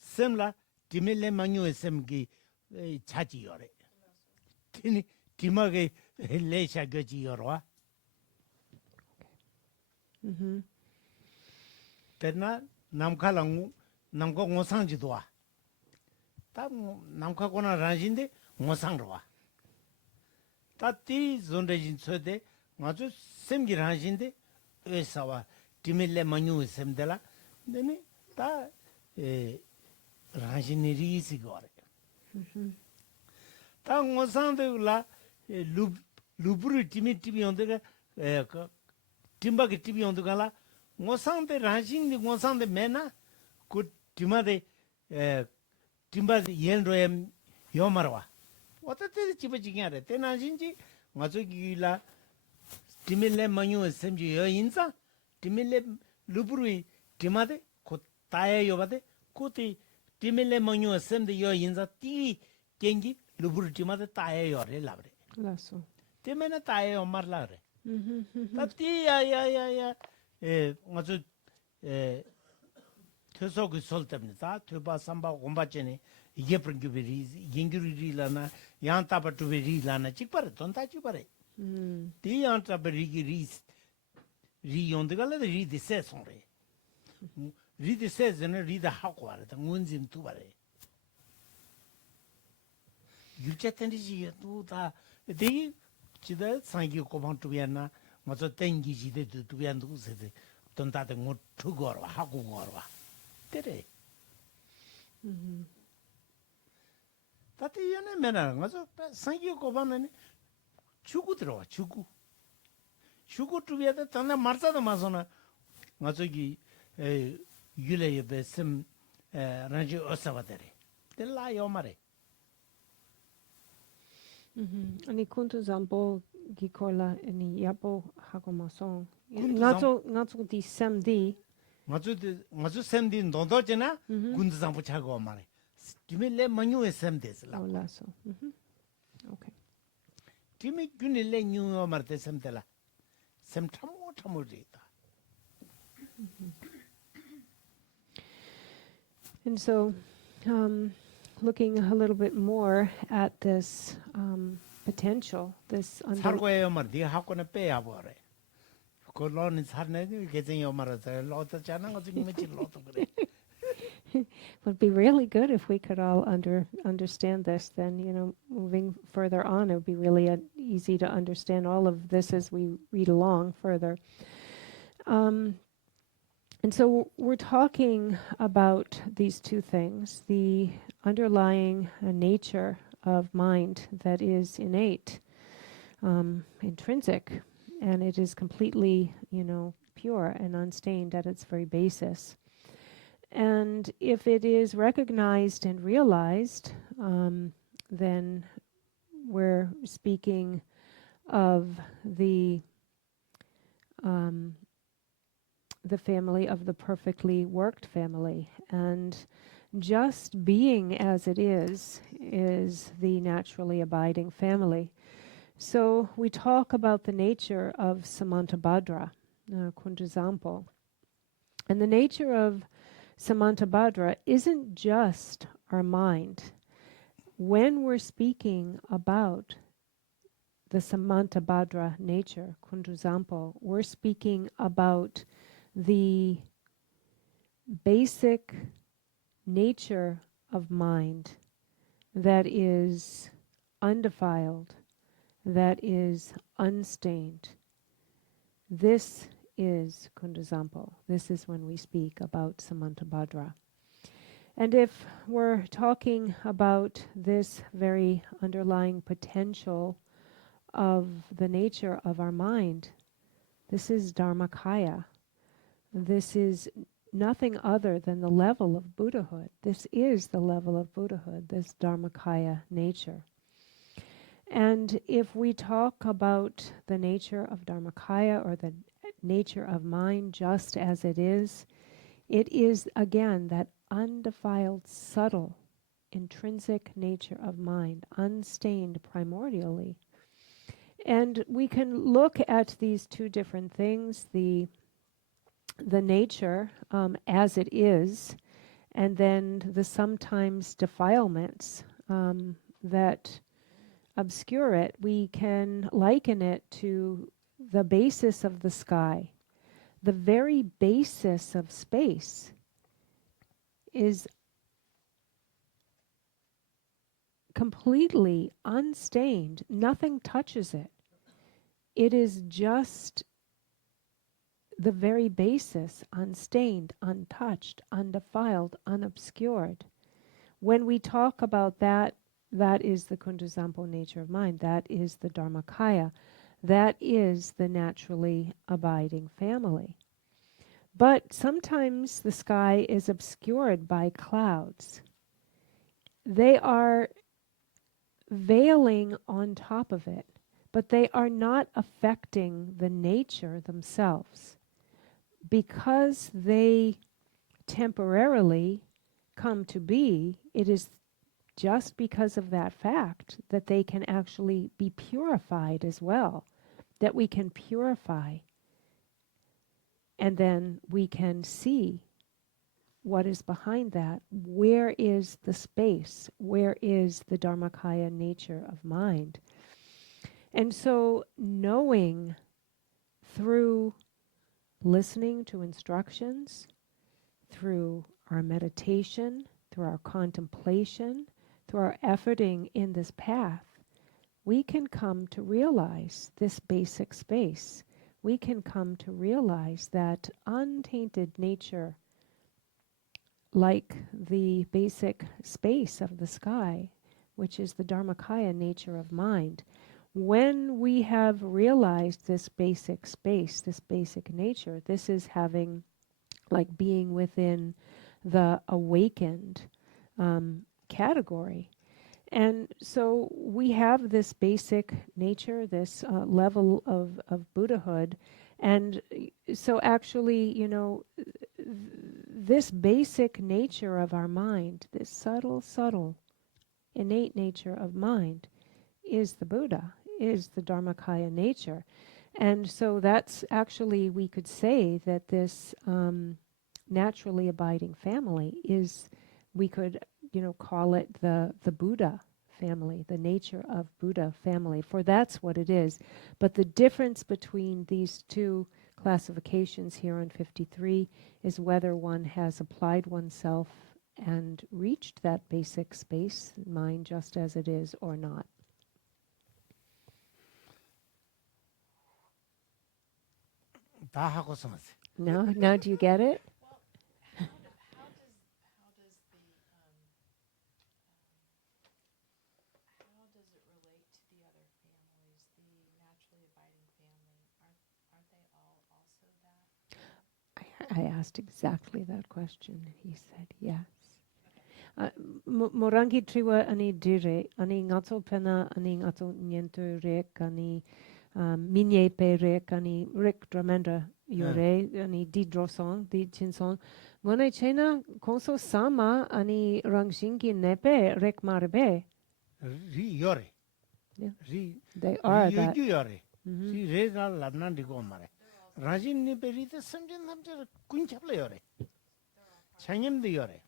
semla timele manyu semgi chachi yore. Tini timage leisha gaji yorwa. Tena namkalangu namko ngosangji doa. Ta namka kona ranjinde ngosangwa. Ta ti zondajin tsode ngazu semgi ranjinde esawa timele manyu semdela. Deni ta ranjini risi gore. Ta ngosangde la luburu timi yondega timba ke tibi yondega la ngosangde ranjini ngosangde mena ku timade timba yenro yomarwa. Wata te chiba chigyare te ranjini ngazo gila timile manyu semji yo inza timile luburu timade ko taye yobade ko ti timile manyu semde yo inza ti kengi luburu timade taye yore labre. Lasso. Timena taye yomar labre. Tati ya ngazo tösogu soltemni ta töba samba gombachene yeprnguberi yenguri lana yantaba tuberi lana chikpare tonta chikpare. Ti yantaba ri yondegala ri de sesonre. Ri de sesene ri de hakware ta ngunzim tubare. Yulchatandi ji tu ta de chida sangi koban tubiana maso tengi ji de tubiandu sede tonta de ngotu gorwa haku gorwa. Tere. Tati yone mena maso sangi koban chuku 들어와 chuku. Chuku tubiada tanda marsa da masona maso gi yule be sim ranji osavadere. Tella yomare. Ani kuntu zambo gikola ni yapo hakomason. Ngazo di samdi. Ngazu semdi ndondojena kundu zambo chago mare. Timile manyu semdes la. Oh, lasso. Okay. Timi gunile nyu marte semtela. Sem tamu rita. And so, looking a little bit more at this potential, this 살고에 말 네 학원에 빼야 버래. 그거는 살네 계정이 말아서 로트잖아 가지고 며칠 로트 그래. would be really good if we could all understand this. Then, moving further on, it would be really easy to understand all of this as we read along further. And so we're talking about these two things, the underlying nature of mind that is innate, intrinsic, and it is completely, pure and unstained at its very basis. And if it is recognized and realized, then we're speaking of the family of the perfectly worked family. And just being as it is the naturally abiding family. So we talk about the nature of Samantabhadra, Kunjazampo. And the nature of Samantabhadra isn't just our mind. When we're speaking about the Samantabhadra nature, Kunjazampo, we're speaking about the basic nature of mind that is undefiled, that is unstained. This is Kundazampo. This is when we speak about Samantabhadra. And if we're talking about this very underlying potential of the nature of our mind, this is Dharmakaya. This is nothing other than the level of Buddhahood. This is the level of Buddhahood, this Dharmakaya nature. And if we talk about the nature of Dharmakaya or the nature of mind just as it is again that undefiled, subtle, intrinsic nature of mind, unstained primordially. And we can look at these two different things, the nature as it is, and then the sometimes defilements that obscure it, we can liken it to the basis of the sky. The very basis of space is completely unstained. Nothing touches it. It is just the very basis, unstained, untouched, undefiled, unobscured. When we talk about that, that is the Kundasampo nature of mind. That is the Dharmakaya. That is the naturally abiding family. But sometimes the sky is obscured by clouds. They are veiling on top of it, but they are not affecting the nature themselves. Because they temporarily come to be, it is just because of that fact that they can actually be purified as well, that we can purify, and then we can see what is behind that. Where is the space? Where is the Dharmakaya nature of mind? And so knowing through listening to instructions, through our meditation, through our contemplation, through our efforting in this path, we can come to realize this basic space. We can come to realize that untainted nature, like the basic space of the sky, which is the Dharmakaya nature of mind. When we have realized this basic space, this basic nature, this is having, like being within the awakened category. And so we have this basic nature, this level of Buddhahood. And so actually, this basic nature of our mind, this subtle, innate nature of mind, is the Buddha, is the Dharmakaya nature. And so that's actually, we could say that this naturally abiding family is, we could, call it the Buddha family, the nature of Buddha family, for that's what it is. But the difference between these two classifications here on 53 is whether one has applied oneself and reached that basic space, mind just as it is, or not. Now do you get it? I asked exactly that question. He said yes. Morangi triwa ani dire, ani ngato pena, ani ngato nyento rek, ani minye pe rek, ani rek dramendra yore, ani di drosong, di chinsong. Ngone chena konso sama ani rangshingi nepe rek marbe. Ri yore. Ri. They are that. Yore. Ri re na labna digo mare. Rajin ni perite samjen samjer kunchapla yore. Changem de yore.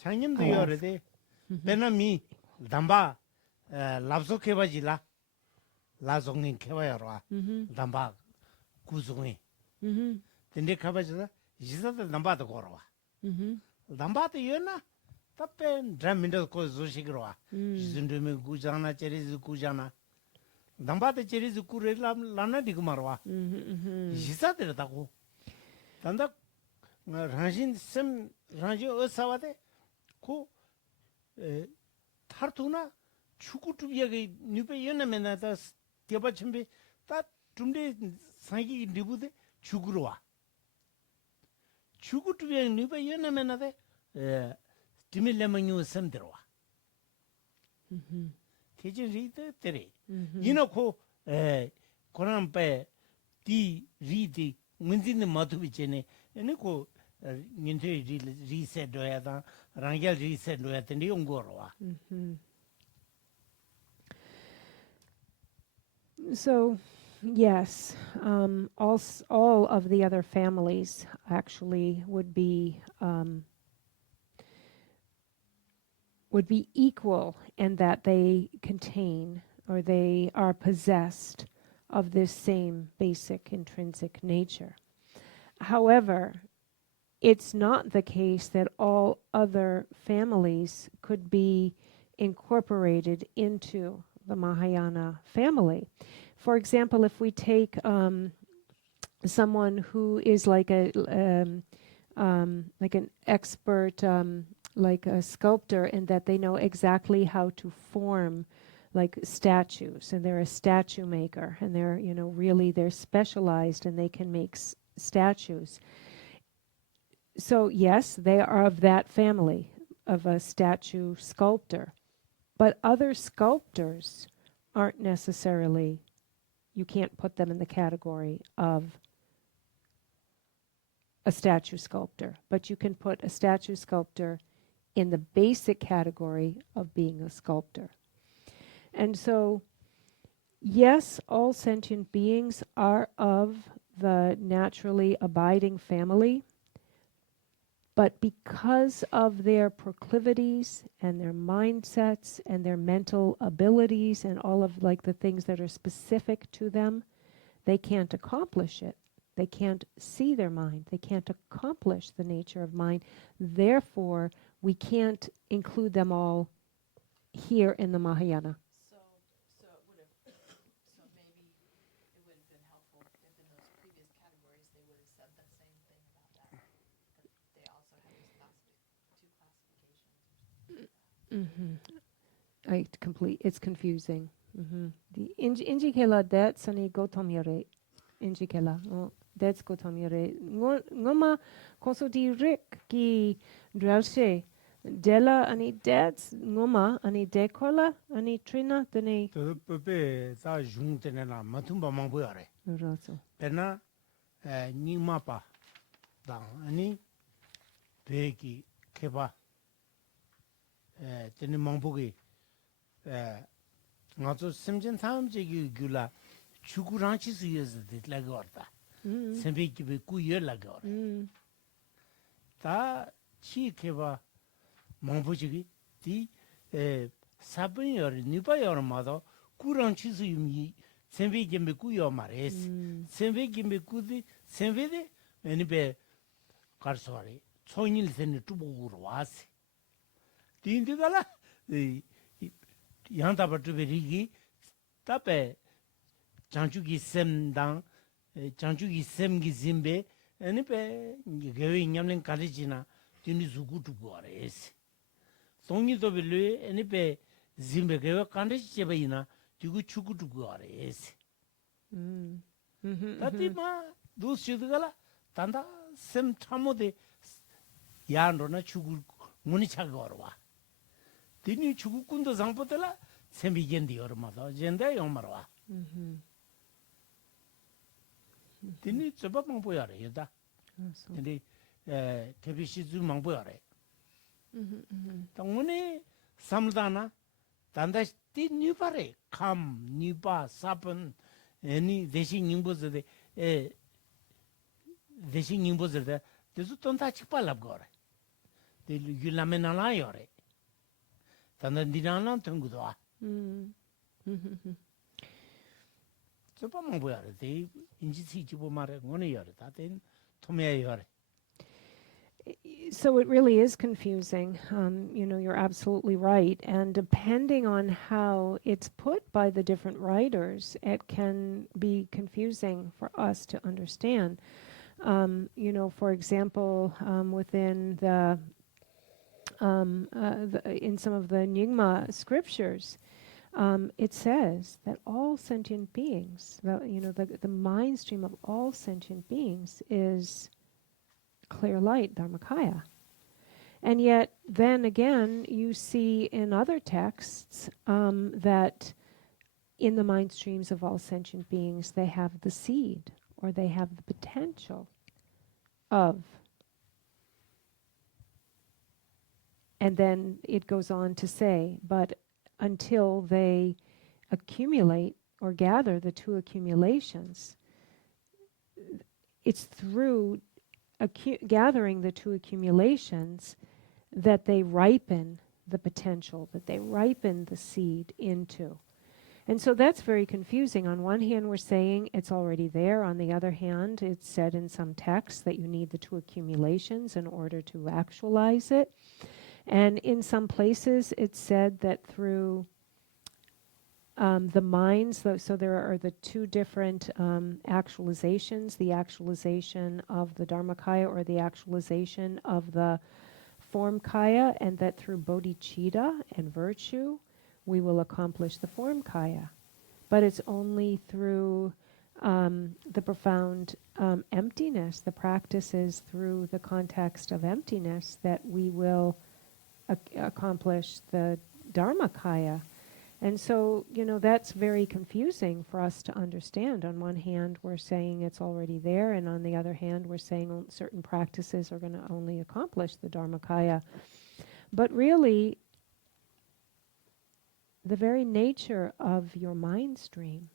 Changem de yore de. Bena mi damba labso keba jila. La zongin keba yorwa. Damba kuzungi. Tende keba jila. Jisa de damba de korwa. Damba de yona. Tapen dramindo ko zoshigirwa. Jizundume gujana cheriz gujana. Dambate cheriz kure lana dikumarwa. Jisa de taku. Tanda ranjin sem ranjin osawade ko tartuna chukutubiage nipe yena mena ta teba chimbe ta tumde sangi dibude chukurwa. Chukutubiage nipe yena mena de timillemanyu semderwa. Teje rite tere. Ko koran pe ti rite munzin matubichene ene ko ninte reset doya da rangel reset doya tende yongorwa. So Yes, all of the other families actually would be equal in that they contain or they are possessed of this same basic intrinsic nature. However, it's not the case that all other families could be incorporated into the Mahayana family. For example, if we take someone who is like like an expert, like a sculptor, in that they know exactly how to form like statues, and they're a statue maker, and they're really they're specialized and they can make statues. So yes, they are of that family of a statue sculptor, but other sculptors aren't necessarily, you can't put them in the category of a statue sculptor, but you can put a statue sculptor in the basic category of being a sculptor. And so, yes, all sentient beings are of the naturally abiding family, but because of their proclivities and their mindsets and their mental abilities and all of like the things that are specific to them, they can't accomplish it. They can't see their mind. They can't accomplish the nature of mind. Therefore, we can't include them all here in the Mahayana. So it would have, so maybe it would have been helpful if in those previous categories they would have said the same thing about that. That they also have these two classifications. It's confusing. The Injikela that Sani Gotomyore. Injikela. That's Gotomyore. Ngoma konsoti rik ki dralshe. Dela ani that's ngoma ani dekola ani trina tani. 또 뽀뽀 자 중테나 마tumba 망보야래. Raso. 배나 니마파 당 아니 베기 케바 테니 망보기 나도 심진 사람직이 귤라 추구랑치스 예스 됐라고다. sembekibe kuye lagor ta chi keba mambuji di sabun yor nipa yor mado kuran chi su yumi sembekimbe kuyo mares sembekimbe kudi sembede enibe karsore chonil sene tubu wasi dindigala yanda batube rigi tape 장주기 셈당 장주기 셈기 짐베 아니베 게위 냠len 가리지나 진이 주구두 거레스 송이도 빌레 아니베 짐베 게와 칸데시 제베이나 디구 추구두 거레스 다티마 두스유드가라 단다 셈 참모데 야노나 추구 문이 차거와 디니 추구꾼도 상포텔라 셈비겐디 얼마다 젠데 용마와 디니 저밥 망보야래 여다 근데 개비시즈 망보야래 당원에 삼다나 단다 띠니바래 감 니바 사번 애니 대신 닝보즈데 대신 닝보즈데 대수 돈다 직발랍거래 데 율라메나라요래 단다 디나나 텅구도아 저밥 망보야래 데 인지시 지보 말에 원에 열어 다된 토메 열어. So it really is confusing. You're absolutely right. And depending on how it's put by the different writers, it can be confusing for us to understand. For example, within in some of the Nyingma scriptures, it says that all sentient beings, the mind stream of all sentient beings is clear light, Dharmakaya. And yet, then again, you see in other texts that in the mind streams of all sentient beings, they have the seed, or they have the potential of. And then it goes on to say, but until they accumulate or gather the two accumulations, it's through gathering the two accumulations that they ripen the potential, that they ripen the seed into. And so that's very confusing. On one hand, we're saying it's already there. On the other hand, it's said in some texts that you need the two accumulations in order to actualize it. And in some places, it's said that through the minds, so there are the two different actualizations, the actualization of the Dharmakaya or the actualization of the form kaya, and that through bodhicitta and virtue, we will accomplish the form kaya. But it's only through the profound emptiness, the practices through the context of emptiness, that we will accomplish the Dharmakaya. And so, that's very confusing for us to understand. On one hand, we're saying it's already there, and on the other hand, we're saying certain practices are going to only accomplish the Dharmakaya. But really, the very nature of your mind stream,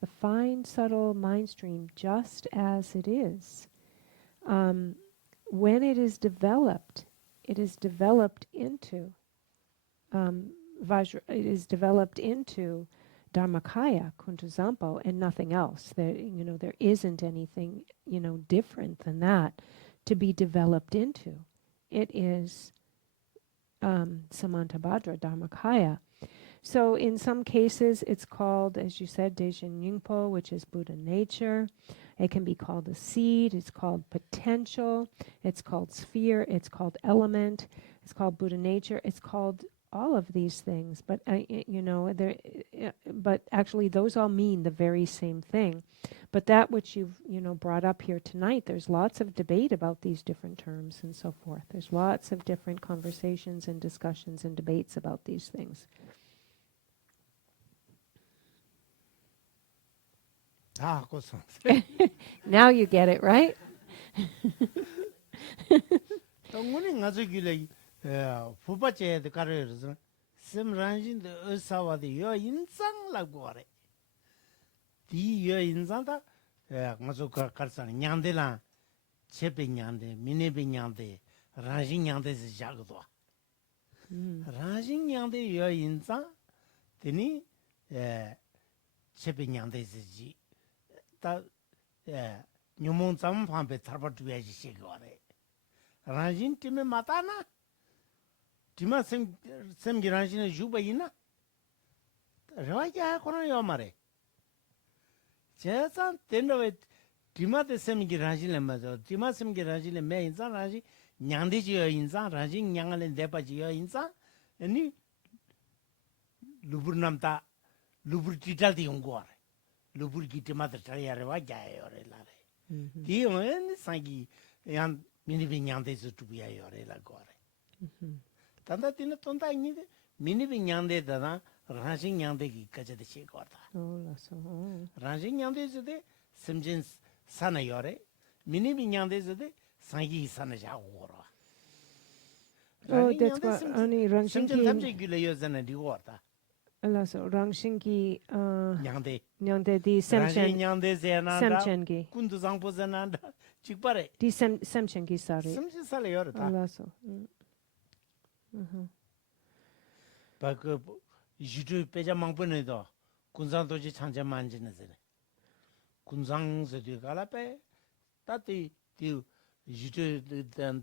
the fine, subtle mind stream, just as it is, when it is developed into Vajra, it is developed into Dharmakaya, Kuntuzampo, and nothing else. There isn't anything, different than that to be developed into. It is Samantabhadra Dharmakaya. So in some cases, it's called, as you said, Deishin Nyingpo, which is Buddha nature. It can be called a seed. It's called potential. It's called sphere. It's called element. It's called Buddha nature. It's called all of these things. But but actually, those all mean the very same thing. But that which you've brought up here tonight, there's lots of debate about these different terms and so forth. There's lots of different conversations and discussions and debates about these things. Now you get it, right? 다 nyumon tsam phampe tharpa tuya ji shigore ranjin time mata na tima sem gi ranjin juba ina rawa ya kono yo mare chesan tenwe tima de sem gi ranjin le ma tima sem gi ranjin le me insan ranjin nyangde ji yo insan ranjin nyangale depa ji yo insan ni lubur namta lubur tital di ngore lubur ki timata tayare wa jayore la re di on sangi yan mini binyande su tuya yore la gore tanda tin tonda ni mini binyande da ranjing nyande ki kaje de che gorda ranjing nyande su de simjin sana yore mini binyande su de sangi sana ja goro that's what only ranjing simjin tamje gule yo zana di gorda so Rangshinki nyangde di Semchen nyangde zenanda Semchengi kundu zangpo zenanda chikpare di Semchengi sari semchi sale yor ta so ba ko jitu peja mangpo ne do kunzang doji changja manje ne zene kunzang se de gala pe ta ti jitu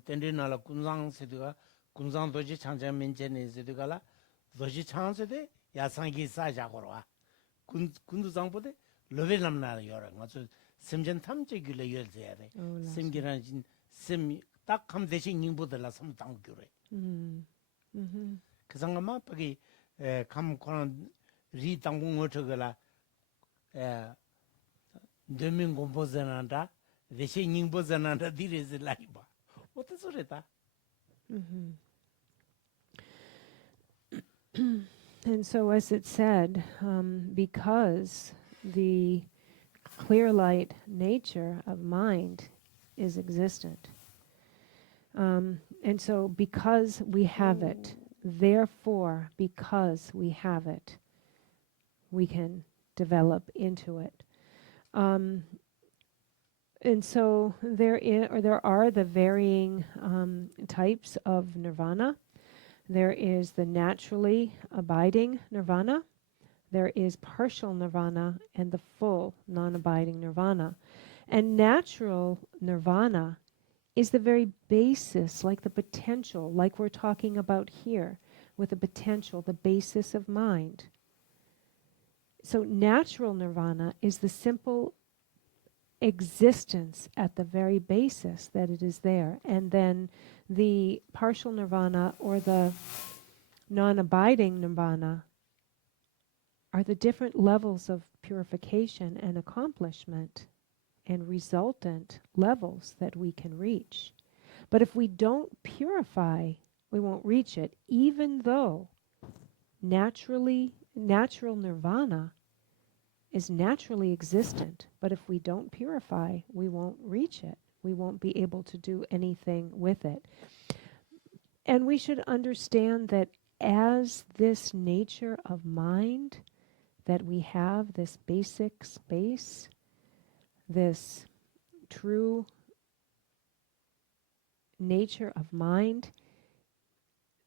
tende na la kunzang se de kunzang doji changja manje ne se de gala doji chang se de 야상기 사자고로와 군도 장보데 로벨남나 요라 맞아 심전 탐지길래 열져야 돼 심기란 심딱 함 대신 닝보들라 섬당 교래 그 상가마 빠기 감 코는 리 당공 어쩌거라 데민 공포전한다 대신 닝보전한다 디레즈 라이바 어떤 소리다 And so, as it said, because the clear light nature of mind is existent, and so because we have it, therefore, because we have it, we can develop into it. And so there are the varying types of nirvana. There is the naturally abiding nirvana. There is partial nirvana and the full non-abiding nirvana. And natural nirvana is the very basis, like the potential, like we're talking about here, with the potential, the basis of mind. So natural nirvana is the simple existence at the very basis that it is there. And then the partial nirvana or the non-abiding nirvana are the different levels of purification and accomplishment and resultant levels that we can reach. But if we don't purify, we won't reach it, even though natural nirvana is naturally existent. But if we don't purify, we won't reach it. We won't be able to do anything with it. And we should understand that as this nature of mind that we have, this basic space, this true nature of mind,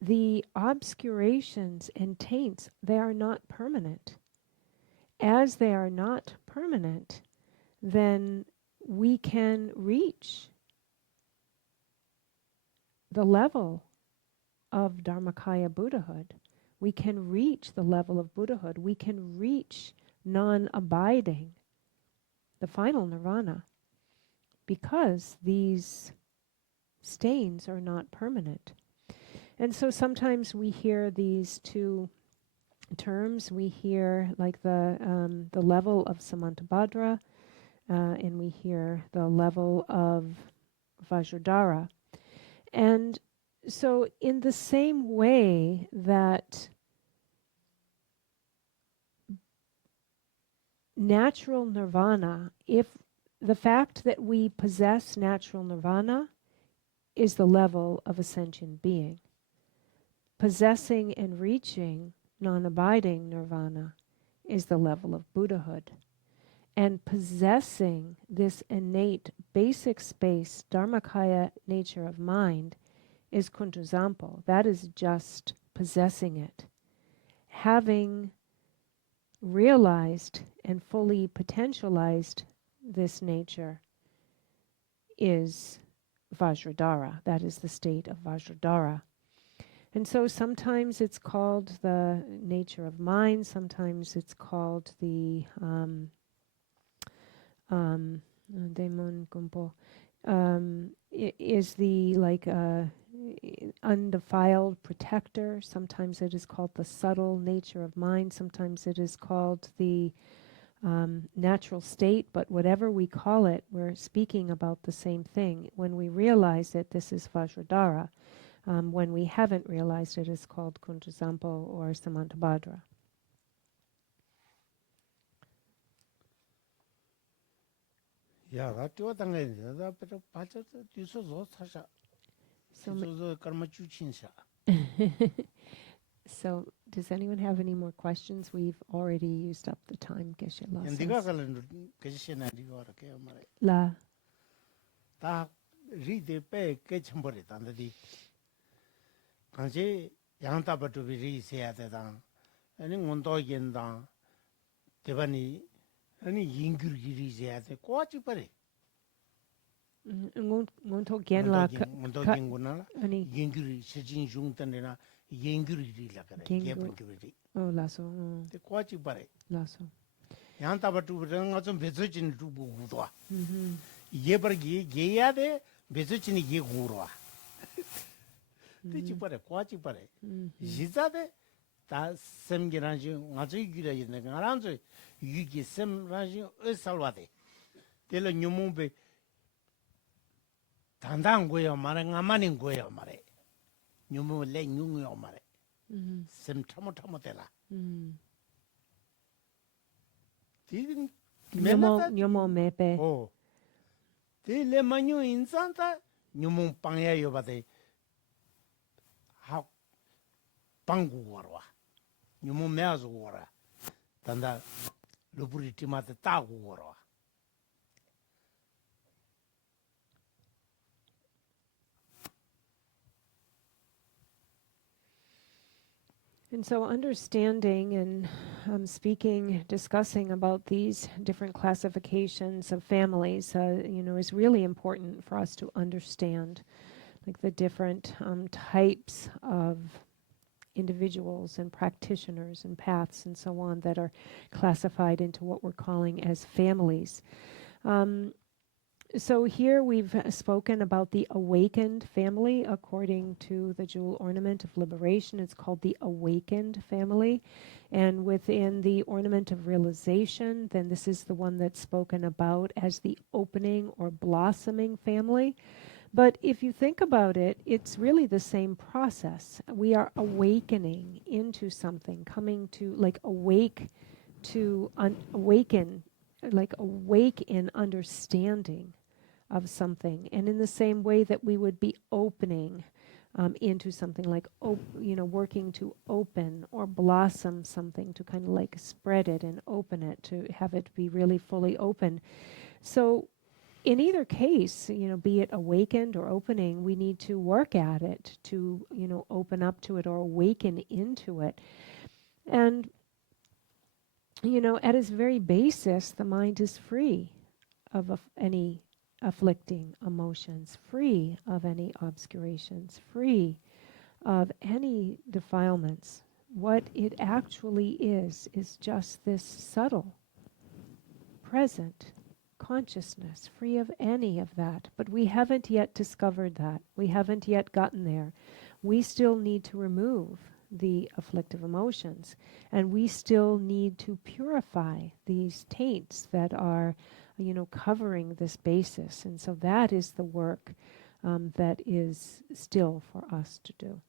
the obscurations and taints, they are not permanent. As they are not permanent, then we can reach the level of Dharmakaya Buddhahood. We can reach the level of Buddhahood. We can reach non-abiding, the final nirvana, because these stains are not permanent. And so sometimes we hear these two terms. We hear like the level of Samantabhadra, and we hear the level of Vajradhara. And so in the same way that natural nirvana, if the fact that we possess natural nirvana is the level of a sentient being, possessing and reaching non-abiding nirvana is the level of Buddhahood. And possessing this innate basic space, Dharmakaya nature of mind, is Kuntusampo. That is just possessing it. Having realized and fully potentialized this nature is Vajradhara. That is the state of Vajradhara. And so sometimes it's called the nature of mind, sometimes it's called the Daimon Gumpo, is the undefiled protector. Sometimes it is called the subtle nature of mind. Sometimes it is called the natural state. But whatever we call it, we're speaking about the same thing. When we realize it, this is Vajradhara. When we haven't realized it, it's called Kuntusampo or Samantabhadra. Yeah, that's what I'm going to do. So, does anyone have any more questions? We've already used up the time. La. Read the pay, catch him, Kansi yang taba to be reset down. Any one dog in down. Devani, any yinguri reset, quite you pay. Won't talk again like any yinguri, Sijin Jungtanina, yinguri like oh, lasso. The quite you pay. Lasso. Yang taba to bring out some visit in to Budua. Yebergi, Gayade, visit in Yegura. Tichipare, Quachipare. Jizade, that sem giranjo, Mazugira in the Garanzo, Yugi sem ranjo, Salvade. Tell a new mumbe Tandangue or Marangamani Gueo Mare. Numu le Nungo Mare. Sem Tomotomotella. Didn't Nyomo mepe. Oh. They le manu in Santa, Numu Panga Yobate. How Pangu warwa. Numu meas wara. Tanda luburi tima te taku woroa. And so understanding and discussing about these different classifications of families, is really important for us to understand, like the different types of individuals and practitioners and paths and so on that are classified into what we're calling as families. So here we've spoken about the awakened family according to the jewel ornament of liberation. It's called the awakened family. And within the ornament of realization, then this is the one that's spoken about as the opening or blossoming family. But if you think about it, it's really the same process. We are awakening into something, coming to like awake to awaken, like awake in understanding of something. And in the same way that we would be opening into something, like working to open or blossom something, to kind of like spread it and open it, to have it be really fully open. So in either case, be it awakened or opening, we need to work at it to, open up to it or awaken into it. And, at its very basis, the mind is free of any afflicting emotions, free of any obscurations, free of any defilements. What it actually is just this subtle, present consciousness, free of any of that. But we haven't yet discovered that. We haven't yet gotten there. We still need to remove the afflictive emotions, and we still need to purify these taints that are covering this basis. And so that is the work that is still for us to do.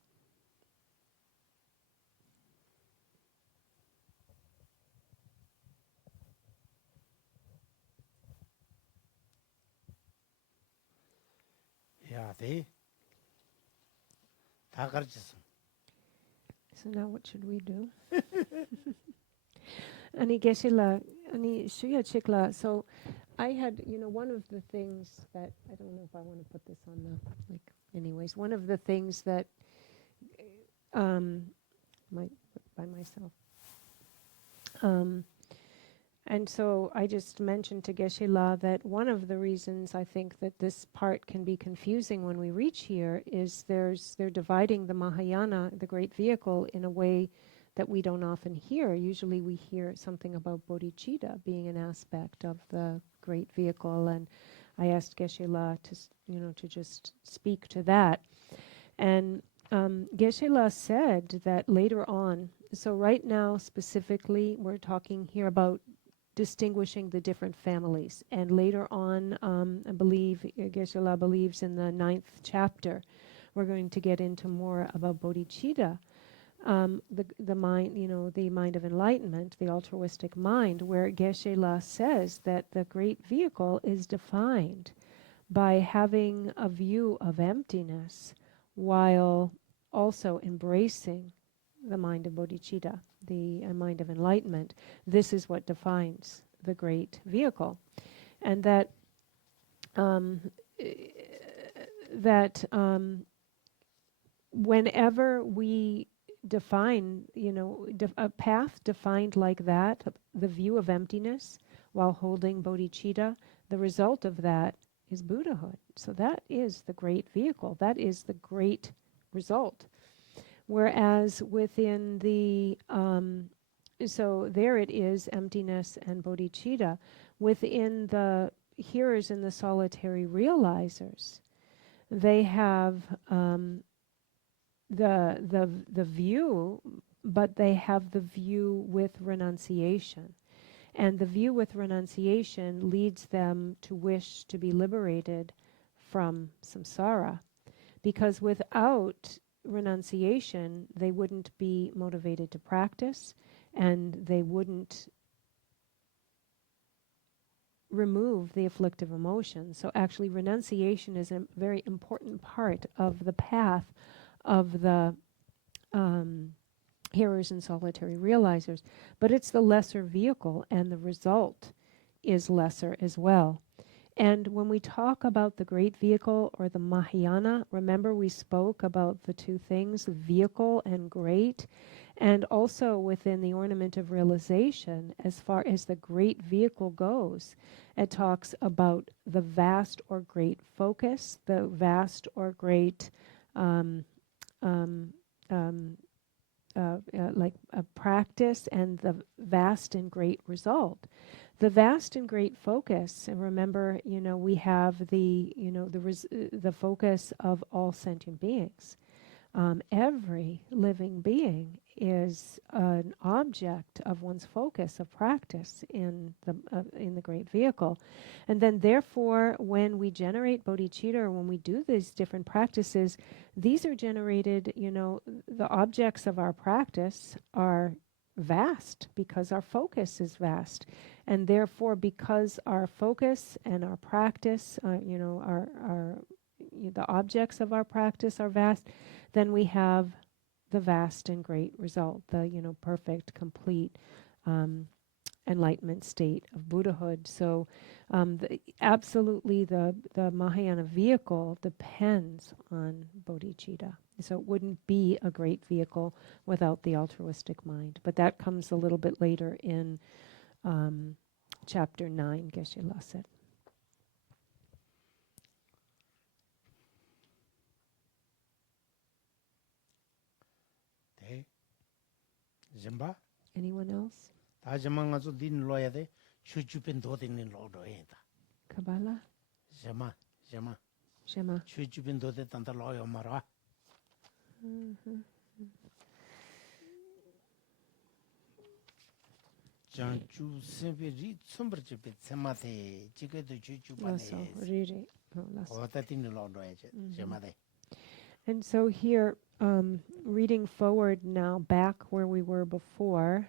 Yeah, they. 다가르쳤어. So now what should we do? Ani gesila, ani shuya chikla. So I had, one of the things that, I don't know if I want to put this on the, anyways, one of the things that, might put by myself. And so I just mentioned to Geshe-la that one of the reasons I think that this part can be confusing when we reach here is they're dividing the Mahayana, the great vehicle, in a way that we don't often hear. Usually we hear something about bodhicitta being an aspect of the great vehicle, and I asked Geshe-la to just speak to that. And Geshe-la said that later on, so right now specifically we're talking here about distinguishing the different families. And later on, I believe, Geshe-la believes in the 9th chapter, we're going to get into more about bodhicitta, the mind, the mind of enlightenment, the altruistic mind, where Geshe-la says that the great vehicle is defined by having a view of emptiness while also embracing the mind of bodhicitta, the mind of enlightenment. This is what defines the great vehicle. And that whenever we define, a path defined like that, the view of emptiness while holding bodhicitta, the result of that is Buddhahood. So that is the great vehicle. That is the great result. Whereas within the, so there it is, emptiness and bodhicitta. Within the hearers and the solitary realizers, they have the view, but they have the view with renunciation. And the view with renunciation leads them to wish to be liberated from samsara. Because without renunciation, they wouldn't be motivated to practice, and they wouldn't remove the afflictive emotions. So actually renunciation is a very important part of the path of the hearers and solitary realizers, but it's the lesser vehicle, and the result is lesser as well. And when we talk about the great vehicle or the Mahayana, remember we spoke about the two things, vehicle and great. And also within the ornament of realization, as far as the great vehicle goes, it talks about the vast or great focus, the vast or great um, um, um, like a practice, and the vast and great result. The vast and great focus, and remember, we have the focus of all sentient beings. Every living being is an object of one's focus of practice in the great vehicle. And then therefore, when we generate bodhicitta, or when we do these different practices, these are generated, the objects of our practice are vast because our focus is vast. And therefore, because our focus and our practice, the objects of our practice are vast, then we have the vast and great result, the perfect, complete enlightenment state of Buddhahood. So absolutely the Mahayana vehicle depends on bodhicitta. So it wouldn't be a great vehicle without the altruistic mind. But that comes a little bit later in chapter 9, Geshe-la said. Zimba? Anyone else? Tajamanga so din loya de, chupin dotin in lodo enta. Kabbalah? Zama. Shema. Chupin dote tanta loyo mara. Janchu sempe ri tsumber chepe tsemate, chike to Lasso. chupane. Riri. Oh, lasso. Otatin lodo eche, zama de. And so here, reading forward now, back where we were before,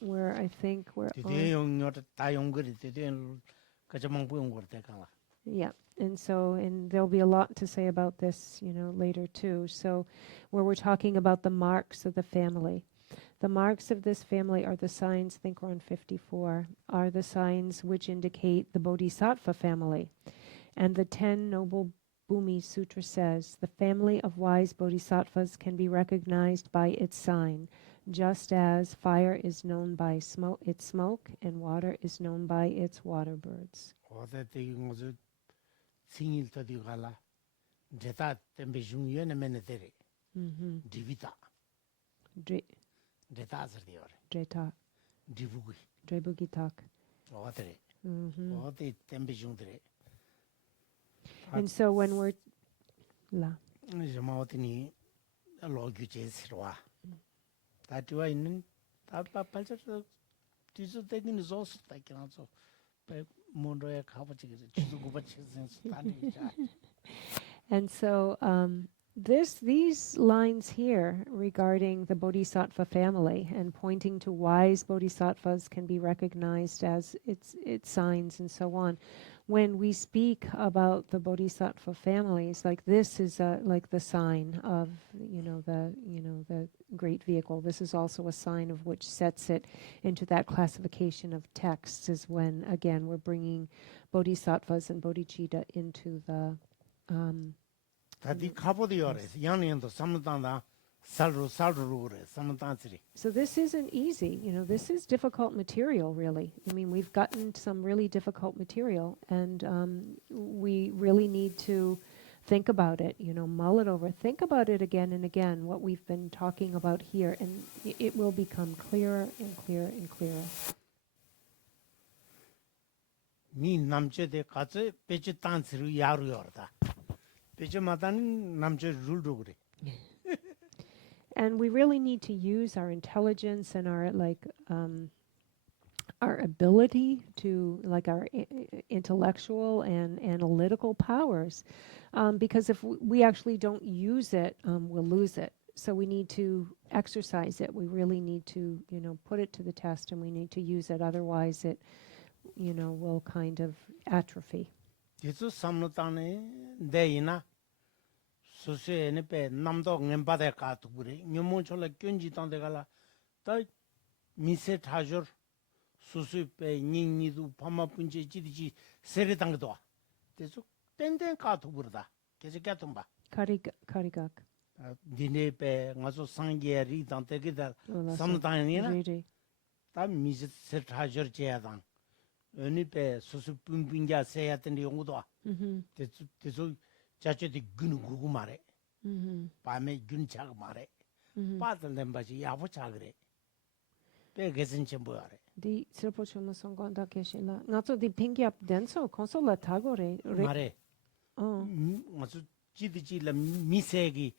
where I think we're Today yung not tayonguri, today kachamang puyong te kala. yeah. And there'll be a lot to say about this, later too. So where we're talking about the marks of the family. The marks of this family are the signs, I think we're on 54, are the signs which indicate the Bodhisattva family. And the 10 Noble Bhumi Sutra says, the family of wise bodhisattvas can be recognized by its sign, just as fire is known by its smoke and water is known by its water birds. Divita. Dreta. Drebugitak. And so when we're la. And so these lines here regarding the bodhisattva family and pointing to wise bodhisattvas can be recognized as its signs and so on. When we speak about the bodhisattva families, like this is like the sign of the great vehicle. This is also a sign of which sets it into that classification of texts, is when again we're bringing bodhisattvas and bodhicitta into the So this isn't easy, this is difficult material, really. I mean, we've gotten some really difficult material, and we really need to think about it, mull it over, think about it again and again, what we've been talking about here, and it will become clearer and clearer and clearer. And we really need to use our intelligence and our ability to, our intellectual and analytical powers, because if we actually don't use it, we'll lose it. So we need to exercise it. We really need to, put it to the test, and we need to use it. Otherwise, it, will kind of atrophy. 소수에는 배 남도 nem바데 가도 그래. 녀모초라 견지 땅데 갈라. 다 미세 타저 소수 배 닝니도 파마 분제 지디지 세레 당도 와. 그래서 땡땡 가도 그러다. 계속 갔던 봐. Karigak. 디네 배 가서 상계리 땅데기다 Ola so. 삼당이나 Riri. 다 미세 타저 제야당. 어느 배 소수 분분자 세야던 용도 와. 그래서 자체도 균 구구 말해. 밤에 균 차고 말해. 빠들 냄바지 야부 차그래. 배게선 좀 뭐하래. Di sirpo chuma songonda keshila. Ngato di pingi up denso consola tagore. 말해. 무슨 지디지라 미세기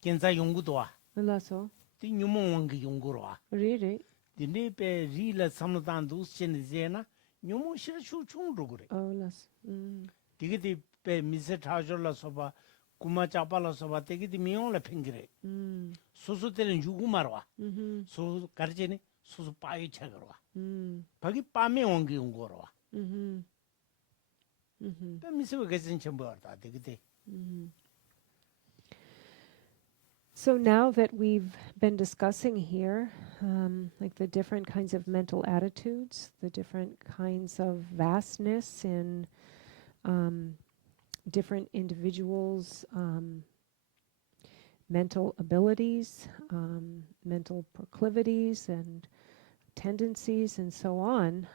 견자 연구도 와. Ola so. 디 뉴몬왕기 연구로 와. Riri. 디네 배 리라 삼단도 신제나 뉴몬 실슈 충으로 그래. Ola so. 디게디 배 미세 타절라 소바 구마 잡발라 소바 디게디 미용라 팽기래. 소소 때는 유구마로 와. 소 가르제네 소소 빠이 차거로 와. 거기 밤에 온기 연구로 와. 배 미세가 계신 전부 알다. 디게디. So now that we've been discussing here, like the different kinds of mental attitudes, the different kinds of vastness in different individuals' mental abilities, mental proclivities and tendencies and so on,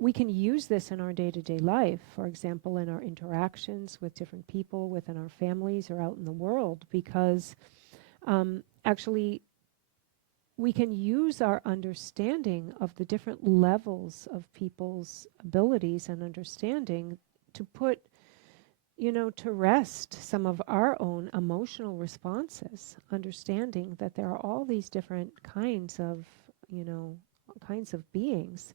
we can use this in our day-to-day life, for example, in our interactions with different people within our families or out in the world, because actually we can use our understanding of the different levels of people's abilities and understanding to put, to rest some of our own emotional responses, understanding that there are all these different kinds of beings.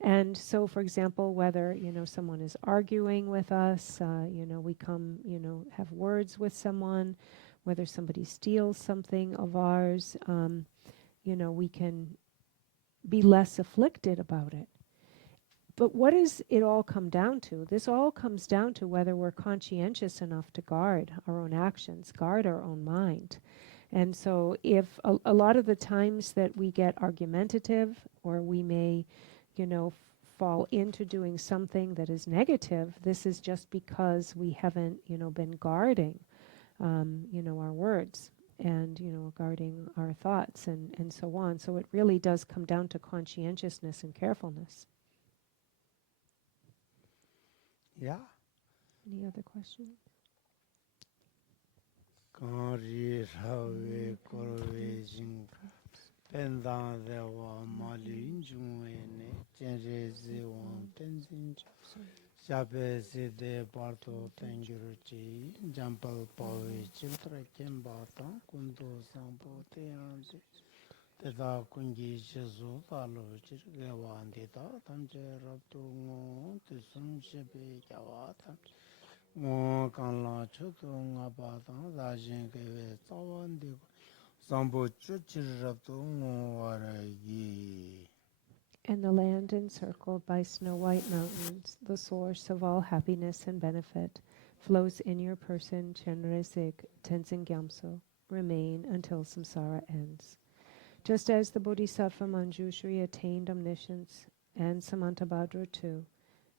And so, for example, whether, someone is arguing with us, we come, have words with someone, whether somebody steals something of ours, we can be less afflicted about it. But what does it all come down to? This all comes down to whether we're conscientious enough to guard our own actions, guard our own mind. And so if a lot of the times that we get argumentative, or we may fall into doing something that is negative, this is just because we haven't, been guarding, our words and, guarding our thoughts and so on. So it really does come down to conscientiousness and carefulness. Yeah. Any other questions? 펜다데와 말린중에네 젠레즈원 텐진 샤베세데 바르토 땡주르지 잠팔 파위 칠트라켄바타 군도 상보테안지 대다 군기 제조 달로 지르게완데다 담제랍도모 뜻숨셰베 야와타 모 간라 초동아 바다 라진게베 싸원데 And the land encircled by snow-white mountains, the source of all happiness and benefit, flows in your person, Chenrezig, Tenzin Gyamso, remain until samsara ends. Just as the Bodhisattva Manjushri attained omniscience, and Samantabhadra too,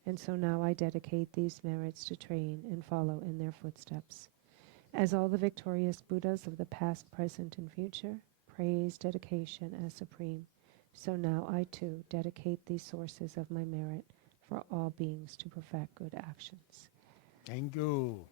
and so now I dedicate these merits to train and follow in their footsteps. As all the victorious Buddhas of the past, present, and future praise dedication as supreme, so now I too dedicate these sources of my merit for all beings to perfect good actions. Thank you.